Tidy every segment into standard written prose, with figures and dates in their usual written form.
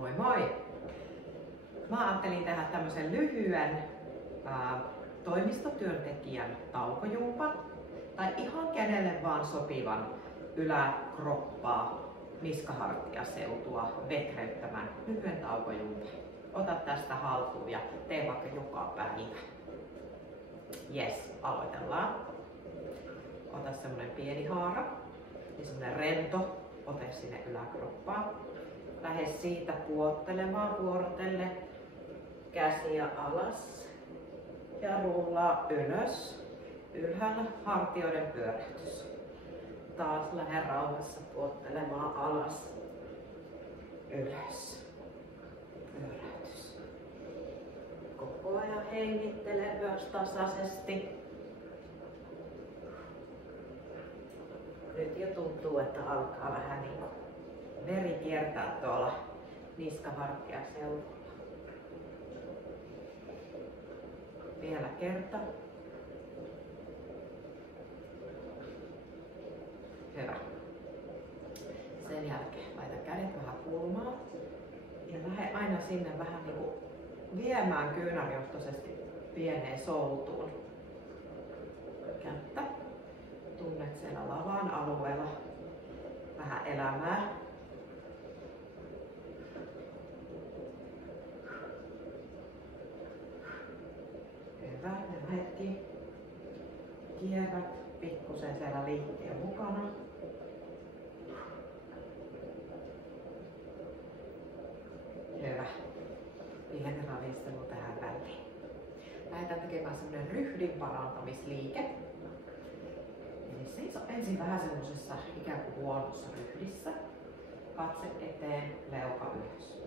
Moi moi! Mä ajattelin tehdä tämmöisen lyhyen toimistotyöntekijän taukojumpan tai ihan kenelle vaan sopivan yläkroppaa, niskahartiaseutua vetreyttämän lyhyen taukojumpan. Ota tästä haltuun ja tee vaikka joka päivä. Jes, aloitellaan. Ota semmonen pieni haara ja semmonen rento ote sinne yläkroppaan. Lähde siitä puottelemaan vuorotelle käsiä alas ja rullaa ylös. Ylhäällä hartioiden pyörähtys. Taas lähde rauhassa puottelemaan alas, ylös, pyörähtys. Koko ajan hengittele myös tasaisesti. Nyt jo tuntuu, että alkaa vähän niin kuin veri kiertää tuolla niskahartiaseudulla. Vielä kerta. Hyvä. Sen jälkeen laita kädet vähän kulmaan ja lähde aina sinne vähän niin kuin viemään kyynärjohtoisesti pieneen soutuun kättä. Tunnet siellä lavan alueella vähän elämää. Hyvä, ja hetki. Kierrät pikkusen siellä liikkeen mukana. Hyvä. Pieni ravistelu tähän väliin. Lähdetään tekemään semmonen ryhdin parantamisliike. Eli seiso ensin vähän semmosessa ikään kuin huonossa ryhdissä. Katse eteen, leuka ylös.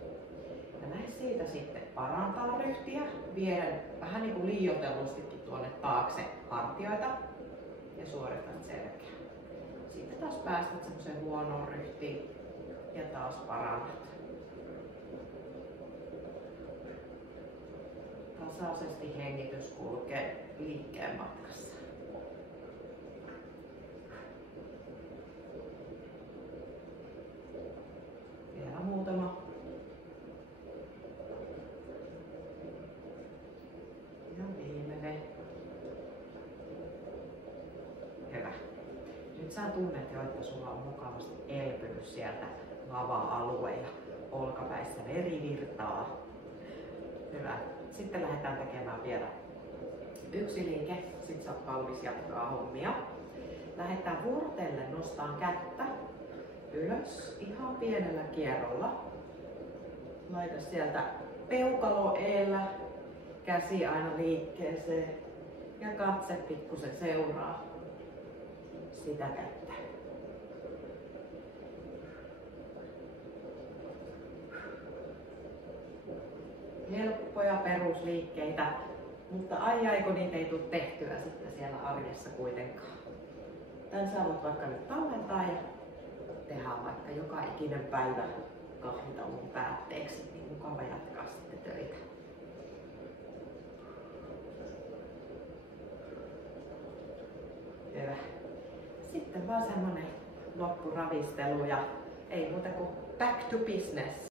Ja lähde siitä sitten parantaa ryhtiä, vieden vähän niin kuin liioitellustikin tuonne taakse hartioita ja suoritat selkeä. Sitten taas päästät semmoiseen huonoon ryhtiin ja taas parannat. Tasaisesti hengitys kulkee liikkeen matkassa. Vielä muutama. Ja viimeinen. Hyvä. Nyt sä tunnet jo, että sulla on mukavasti elpynyt sieltä lava-alue ja olkapäissä verivirtaa. Hyvä. Sitten lähdetään tekemään vielä yksi liike. Sitten sä oot valmis jatkaa hommia. Lähdetään vuorotellen nostaa kättä ylös ihan pienellä kierrolla. Laita sieltä peukalo eellä, käsi aina liikkeeseen ja katse pikkusen seuraa sitä kättä. Helppoja perusliikkeitä, mutta ai kun niitä ei tule tehtyä sitten siellä arjessa kuitenkaan. Tän sä voit vaikka nyt tallentaa ja tehdä vaikka joka ikinen päivä kahvitauon päätteeksi, niin mukava jatkaa sitten töitä. Hyvä. Sitten vaan semmonen loppuravistelu ja ei muuta kuin back to business.